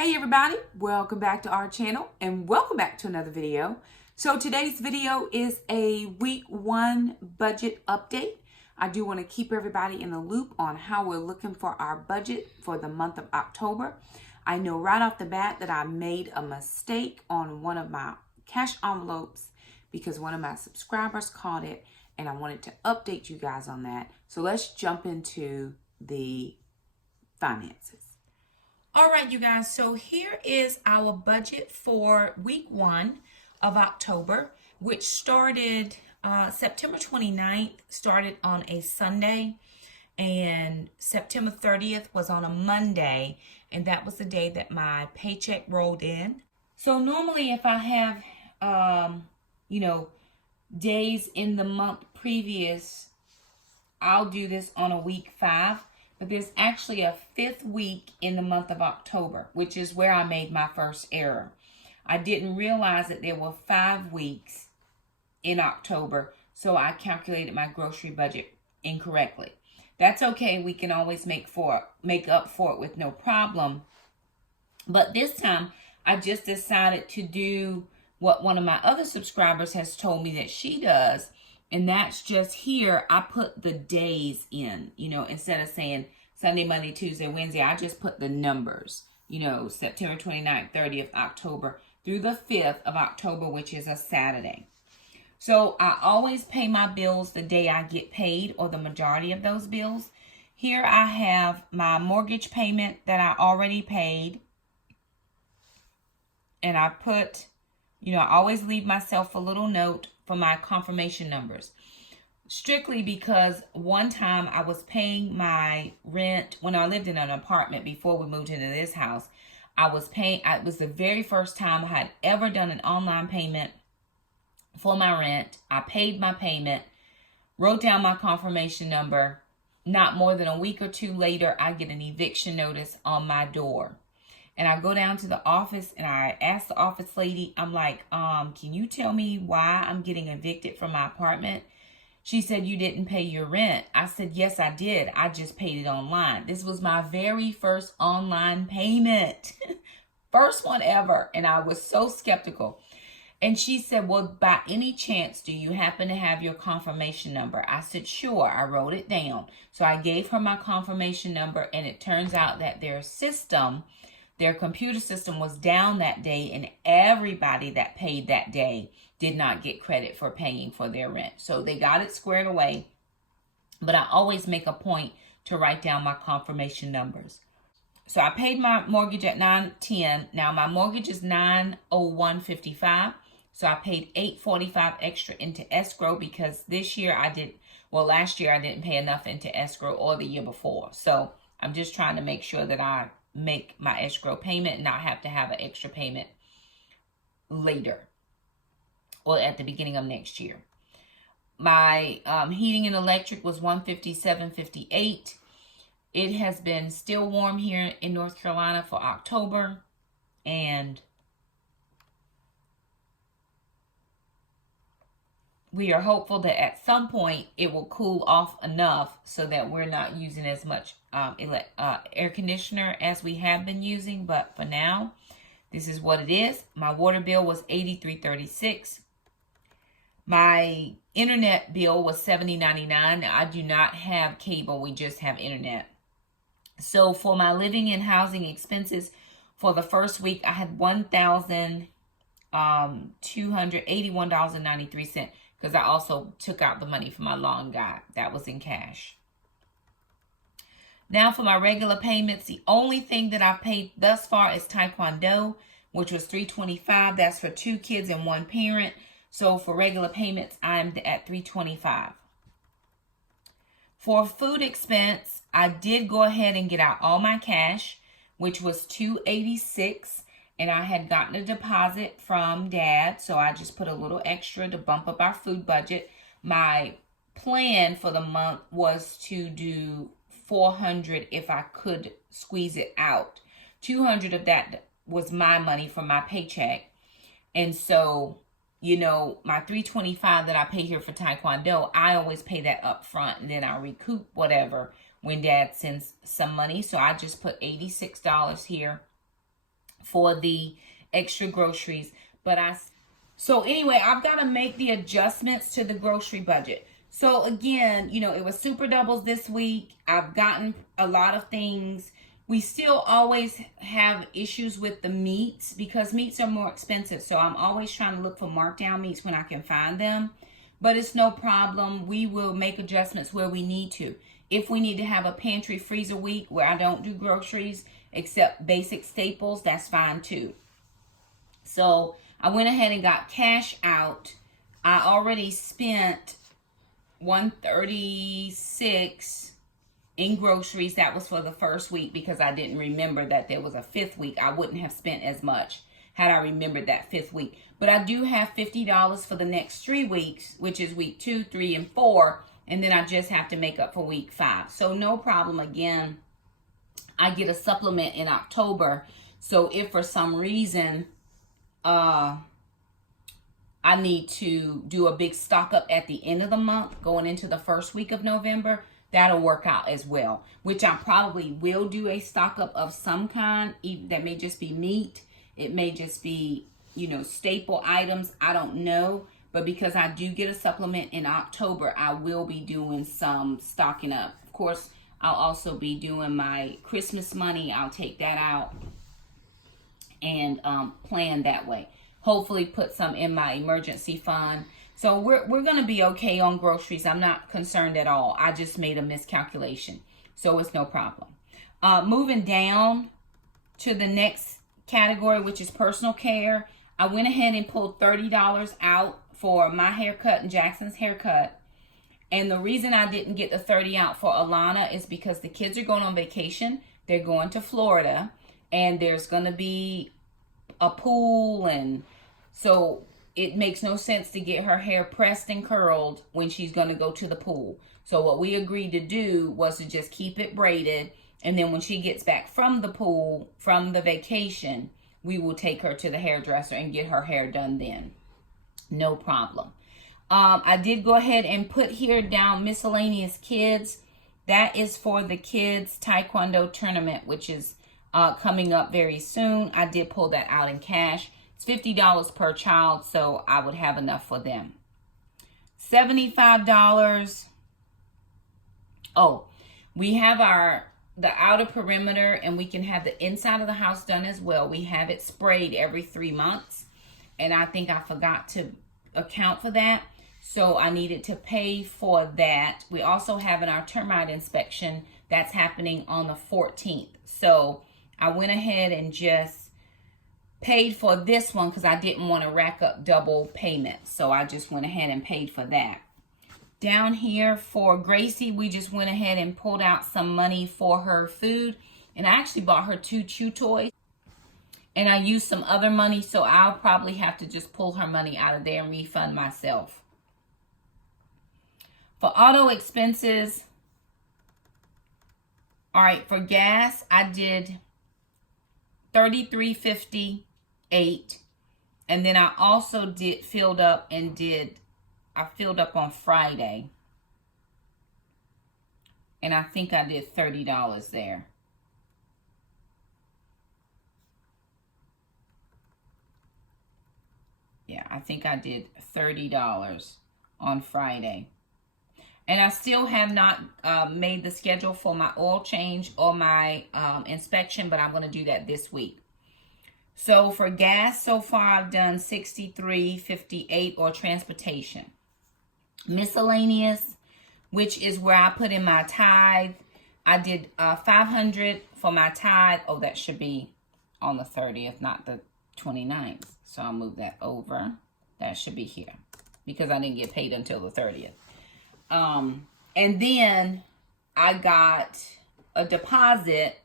Hey everybody, welcome back to our channel and welcome back to another video. So today's video is a week 1 budget update. I do want to keep everybody in the loop on how we're looking for our budget for the month of October. I know right off the bat that I made a mistake on one of my cash envelopes because one of my subscribers caught it and I wanted to update you guys on that. So let's jump into the finances. All right, you guys, so here is our budget for week 1 of October, which started September 29th, started on a Sunday, and September 30th was on a Monday, and that was the day that my paycheck rolled in. So normally if I have, days in the month previous, I'll do this on a week 5. But there's actually a 5th week in the month of October, which is where I made my first error. I didn't realize that there were 5 weeks in October, so I calculated my grocery budget incorrectly. That's okay. We can always make up for it with no problem. But this time, I just decided to do what one of my other subscribers has told me that she does. And that's just here, I put the days in, instead of saying Sunday, Monday, Tuesday, Wednesday, I just put the numbers, September 29th, 30th, October, through the 5th of October, which is a Saturday. So I always pay my bills the day I get paid, or the majority of those bills. Here I have my mortgage payment that I already paid. And I put, I always leave myself a little note for my confirmation numbers, strictly because one time I was paying my rent when I lived in an apartment before we moved into this house. It was the very first time I had ever done an online payment for my rent. I paid my payment, wrote down my confirmation number. Not more than a week or 2 later, I get an eviction notice on my door. And I go down to the office and I ask the office lady, I'm like, can you tell me why I'm getting evicted from my apartment? She said, you didn't pay your rent. I said, yes, I did. I just paid it online. This was my very first online payment. First one ever. And I was so skeptical. And she said, well, by any chance, do you happen to have your confirmation number? I said, sure. I wrote it down. So I gave her my confirmation number, and it turns out that their computer system was down that day, and everybody that paid that day did not get credit for paying for their rent. So they got it squared away, but I always make a point to write down my confirmation numbers. So I paid my mortgage at $910. Now my mortgage is $901.55. So I paid $845 extra into escrow because last year I didn't pay enough into escrow, or the year before. So I'm just trying to make sure that I make my escrow payment and not have to have an extra payment later or at the beginning of next year. My heating and electric was $157.58. It has been still warm here in North Carolina for October, and we are hopeful that at some point it will cool off enough so that we're not using as much air conditioner as we have been using. But for now, this is what it is. My water bill was $83.36. My internet bill was $70.99. I do not have cable. We just have internet. So for my living and housing expenses for the first week, I had $1,281.93. Because I also took out the money for my lawn guy. That was in cash. Now for my regular payments, the only thing that I've paid thus far is Taekwondo, which was $325. That's for 2 kids and 1 parent. So for regular payments, I'm at $325. For food expense, I did go ahead and get out all my cash, which was $286. And I had gotten a deposit from Dad, so I just put a little extra to bump up our food budget. My plan for the month was to do $400 if I could squeeze it out. $200 of that was my money from my paycheck. And so, my $325 that I pay here for Taekwondo, I always pay that up front, and then I recoup whatever when Dad sends some money. So I just put $86 here for the extra groceries. So anyway, I've got to make the adjustments to the grocery budget. So again, it was super doubles this week. I've gotten a lot of things. We still always have issues with the meats because meats are more expensive. So I'm always trying to look for markdown meats when I can find them. But it's no problem. We will make adjustments where we need to. If we need to have a pantry freezer week where I don't do groceries except basic staples, that's fine too. So I went ahead and got cash out. I already spent $136 in groceries. That was for the first week because I didn't remember that there was a fifth week. I wouldn't have spent as much had I remembered that fifth week. But I do have $50 for the next 3 weeks, which is week 2, 3, and 4. And then I just have to make up for week 5. So no problem. Again, I get a supplement in October. So if for some reason I need to do a big stock up at the end of the month, going into the first week of November, that'll work out as well. Which I probably will do a stock up of some kind. That may just be meat. It may just be, staple items. I don't know. But because I do get a supplement in October, I will be doing some stocking up. Of course, I'll also be doing my Christmas money. I'll take that out and plan that way. Hopefully put some in my emergency fund. So we're going to be okay on groceries. I'm not concerned at all. I just made a miscalculation. So it's no problem. Moving down to the next category, which is personal care. I went ahead and pulled $30 out for my haircut and Jackson's haircut. And the reason I didn't get the $30 out for Alana is because the kids are going on vacation. They're going to Florida. And there's going to be a pool. And so it makes no sense to get her hair pressed and curled when she's going to go to the pool. So what we agreed to do was to just keep it braided. And then when she gets back from the pool, from the vacation, we will take her to the hairdresser and get her hair done then. No problem. I did go ahead and put here down miscellaneous kids. That is for the kids taekwondo tournament, which is coming up very soon. I did pull that out in cash. It's $50 per child, so I would have enough for them. $75. Oh, we have the outer perimeter, and we can have the inside of the house done as well. We have it sprayed every 3 months, and I think I forgot to account for that. So I needed to pay for that. We also have our termite inspection that's happening on the 14th. So I went ahead and just paid for this one because I didn't want to rack up double payments. So I just went ahead and paid for that. Down here for Gracie, we just went ahead and pulled out some money for her food. And I actually bought her 2 chew toys. And I used some other money, so I'll probably have to just pull her money out of there and refund myself. For auto expenses, all right, for gas, I did $33.58. And then I also filled up on Friday. And I think I did $30 there. Yeah, I think I did $30 on Friday. And I still have not made the schedule for my oil change or my inspection, but I'm going to do that this week. So for gas, so far I've done $63.58 or transportation. Miscellaneous, which is where I put in my tithe. I did $500 for my tithe. Oh, that should be on the 30th, not the 29th. So I'll move that over. That should be here because I didn't get paid until the 30th. And then I got a deposit.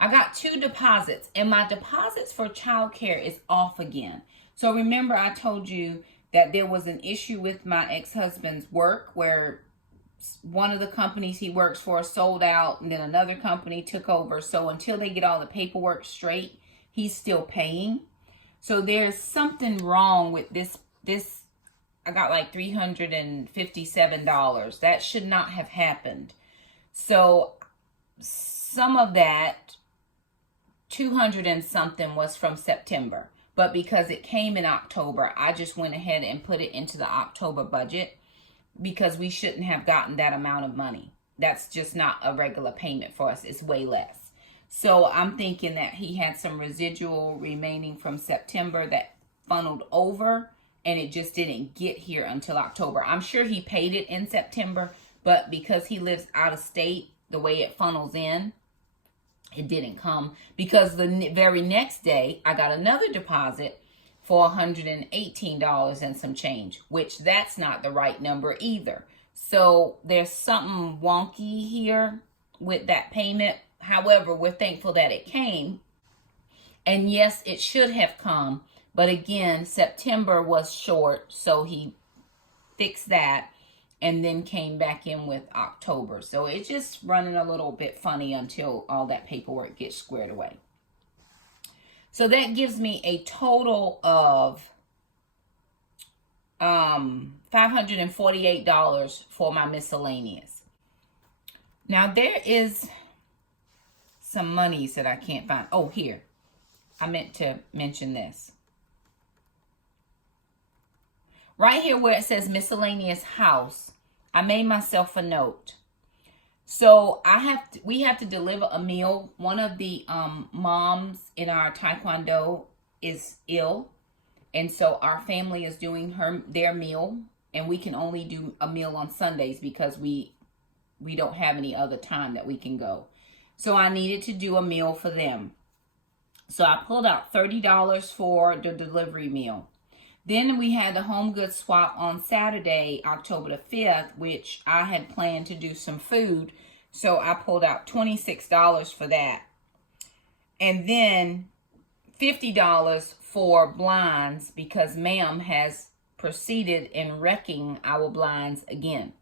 I got 2 deposits, and my deposits for childcare is off again. So remember I told you that there was an issue with my ex-husband's work where one of the companies he works for sold out and then another company took over. So until they get all the paperwork straight, he's still paying. So there's something wrong with this. I got like $357. That should not have happened. So some of that 200 and something was from September. But because it came in October, I just went ahead and put it into the October budget because we shouldn't have gotten that amount of money. That's just not a regular payment for us. It's way less. So I'm thinking that he had some residual remaining from September that funneled over, and it just didn't get here until October. I'm sure he paid it in September, but because he lives out of state, the way it funnels in, it didn't come, because the very next day I got another deposit for $118 and some change, which that's not the right number either. So there's something wonky here with that payment. However, we're thankful that it came. And yes, it should have come. But again, September was short, so he fixed that and then came back in with October. So it's just running a little bit funny until all that paperwork gets squared away. So that gives me a total of $548 for my miscellaneous. Now there is some monies that I can't find. Oh, here. I meant to mention this. Right here where it says miscellaneous house, I made myself a note. So we have to deliver a meal. One of the moms in our Taekwondo is ill. And so our family is doing their meal. And we can only do a meal on Sundays because we don't have any other time that we can go. So I needed to do a meal for them. So I pulled out $30 for the delivery meal. Then we had the home goods swap on Saturday, October the 5th, which I had planned to do some food. So I pulled out $26 for that. And then $50 for blinds because ma'am has proceeded in wrecking our blinds again.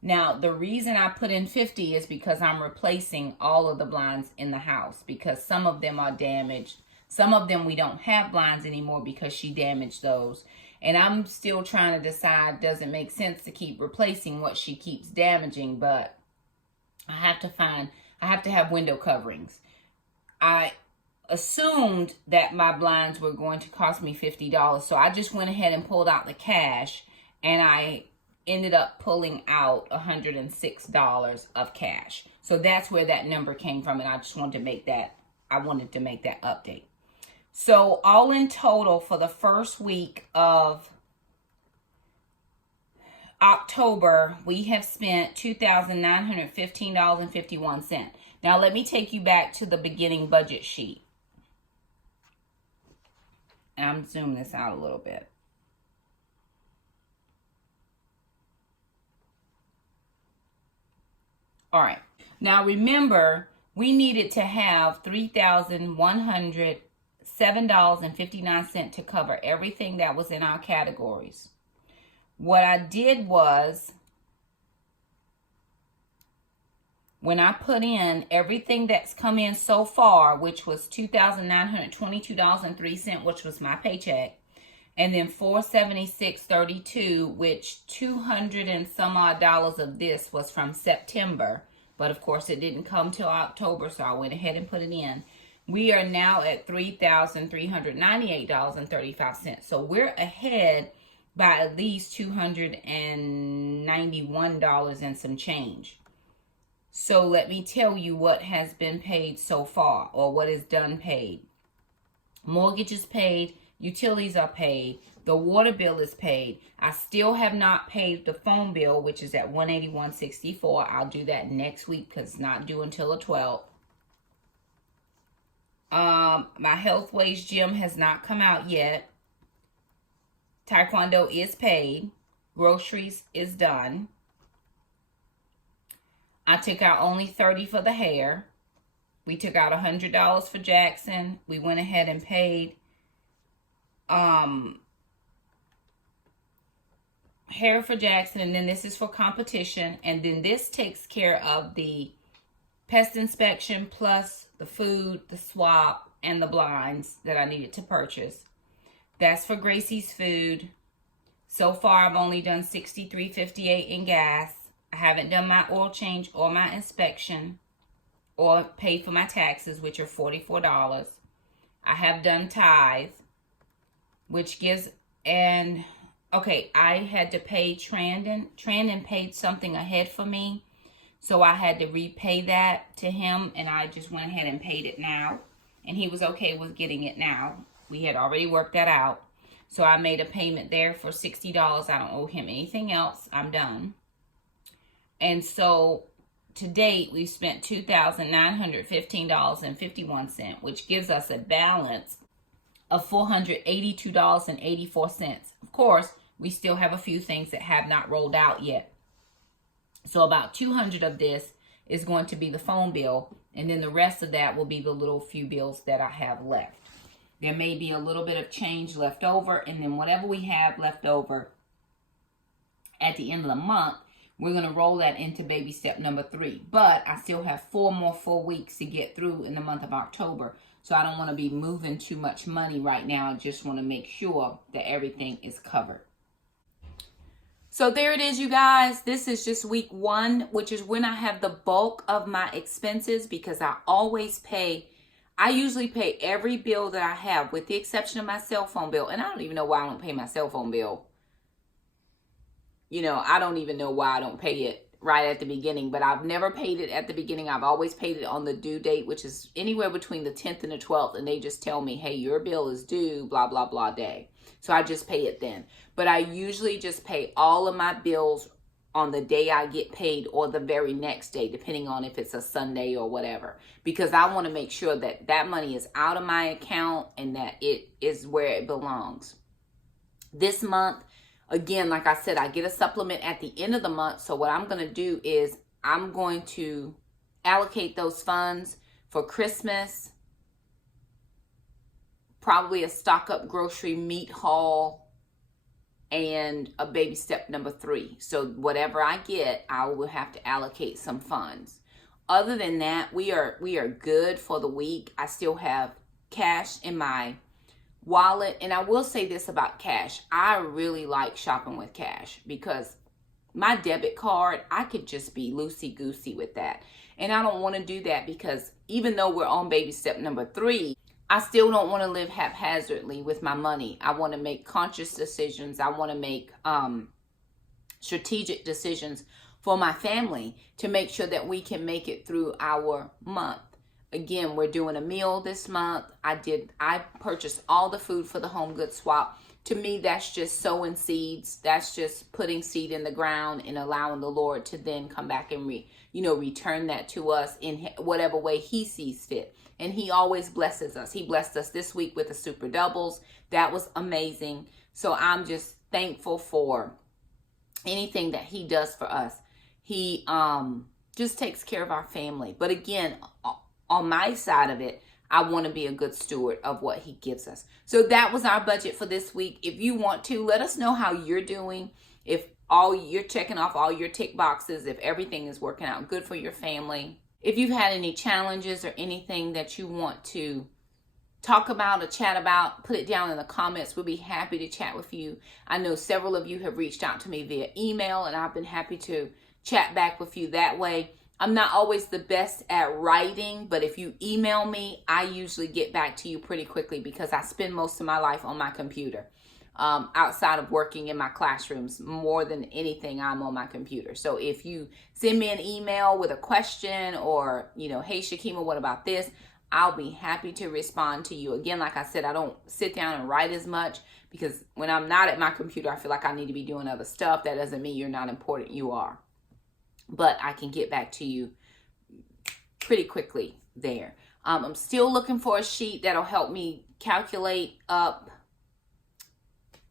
Now, the reason I put in $50 is because I'm replacing all of the blinds in the house because some of them are damaged. Some of them we don't have blinds anymore because she damaged those. And I'm still trying to decide, does it make sense to keep replacing what she keeps damaging? But I have to have window coverings. I assumed that my blinds were going to cost me $50. So I just went ahead and pulled out the cash, and I ended up pulling out $106 of cash. So that's where that number came from, and I just wanted to make that update. So all in total for the first week of October, we have spent $2,915.51. Now let me take you back to the beginning budget sheet. And I'm zooming this out a little bit. All right. Now remember, we needed to have $3,107.59 to cover everything that was in our categories. What I did was, when I put in everything that's come in so far, which was $2,922.03, which was my paycheck, and then $476.32, which 200 and some odd dollars of this was from September, but of course it didn't come till October, so I went ahead and put it in. We are now at $3,398.35. So we're ahead by at least $291 and some change. So let me tell you what has been paid so far, or what is done paid. Mortgage is paid. Utilities are paid. The water bill is paid. I still have not paid the phone bill, which is at $181.64. I'll do that next week because it's not due until the 12th. My health wage gym has not come out yet. Taekwondo is paid. Groceries is done. I took out only $30 for the hair. We took out $100 for Jackson. We went ahead and paid hair for Jackson, and then this is for competition, and then this takes care of the pest inspection plus the food, the swap, and the blinds that I needed to purchase. That's for Gracie's food. So far, I've only done $63.58 in gas. I haven't done my oil change or my inspection. or pay for my taxes, which are $44. I have done tithe, which gives, and okay, I had to pay Trandon. Trandon paid something ahead for me, so I had to repay that to him, and I just went ahead and paid it now, and he was okay with getting it now. We had already worked that out, so I made a payment there for $60. I don't owe him anything else. I'm done. And so to date, we've spent $2,915.51, which gives us a balance of $482.84. Of course, we still have a few things that have not rolled out yet. So about $200 of this is going to be the phone bill, and then the rest of that will be the little few bills that I have left. There may be a little bit of change left over, and then whatever we have left over at the end of the month, we're going to roll that into baby step number 3. But I still have 4 more full weeks to get through in the month of October. So I don't want to be moving too much money right now. I just want to make sure that everything is covered. So there it is, you guys. This is just week 1, which is when I have the bulk of my expenses, because I usually pay every bill that I have, with the exception of my cell phone bill. And I don't even know why I don't pay my cell phone bill. You know, I don't even know why I don't pay it right at the beginning, but I've never paid it at the beginning. I've always paid it on the due date, which is anywhere between the 10th and the 12th. And they just tell me, hey, your bill is due, blah, blah, blah day. So I just pay it then. But I usually just pay all of my bills on the day I get paid, or the very next day, depending on if it's a Sunday or whatever. Because I want to make sure that that money is out of my account and that it is where it belongs. This month, again, like I said, I get a supplement at the end of the month. So what I'm going to do is I'm going to allocate those funds for Christmas, probably a stock up grocery meat haul, and a baby step number 3. So whatever I get, I will have to allocate some funds. Other than that, we are good for the week. I still have cash in my wallet. And I will say this about cash. I really like shopping with cash, because my debit card, I could just be loosey-goosey with that. And I don't want to do that, because even though we're on baby step number 3, I still don't want to live haphazardly with my money. I want to make conscious decisions. I want to make strategic decisions for my family to make sure that we can make it through our month. Again, we're doing a meal this month. I purchased all the food for the home goods swap. To me, that's just sowing seeds. That's just putting seed in the ground and allowing the Lord to then come back and return that to us in whatever way he sees fit. And he always blesses us. He blessed us this week with the super doubles. That was amazing. So I'm just thankful for anything that he does for us. He just takes care of our family. But again, on my side of it, I want to be a good steward of what he gives us. So that was our budget for this week. If you want to, let us know how you're doing. If you're checking off all your tick boxes, if everything is working out good for your family. If you've had any challenges or anything that you want to talk about or chat about, put it down in the comments. We'll be happy to chat with you. I know several of you have reached out to me via email, and I've been happy to chat back with you that way. I'm not always the best at writing, but if you email me, I usually get back to you pretty quickly, because I spend most of my life on my computer. Outside of working in my classrooms, more than anything, I'm on my computer. So if you send me an email with a question, or, hey, Shakima, what about this? I'll be happy to respond to you. Again, like I said, I don't sit down and write as much, because when I'm not at my computer, I feel like I need to be doing other stuff. That doesn't mean you're not important. You are. But I can get back to you pretty quickly there. I'm still looking for a sheet that'll help me calculate up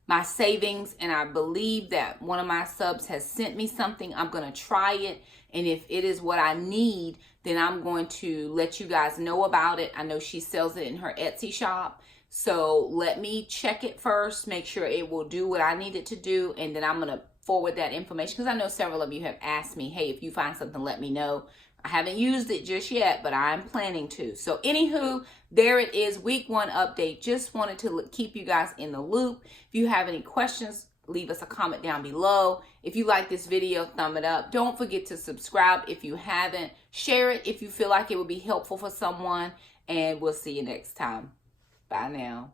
my savings, and I believe that one of my subs has sent me something. I'm going to try it, and if it is what I need, then I'm going to let you guys know about it. I know she sells it in her Etsy shop, so let me check it first, make sure it will do what I need it to do, and then I'm going to forward that information, because I know several of you have asked me, hey, if you find something, let me know. I haven't used it just yet, but I'm planning to. So anywho, there it is, week 1 update. Just wanted to keep you guys in the loop. If you have any questions leave us a comment down below. If you like this video, thumb it up. Don't forget to subscribe if you haven't. Share it if you feel like it would be helpful for someone. And we'll see you next time. Bye now.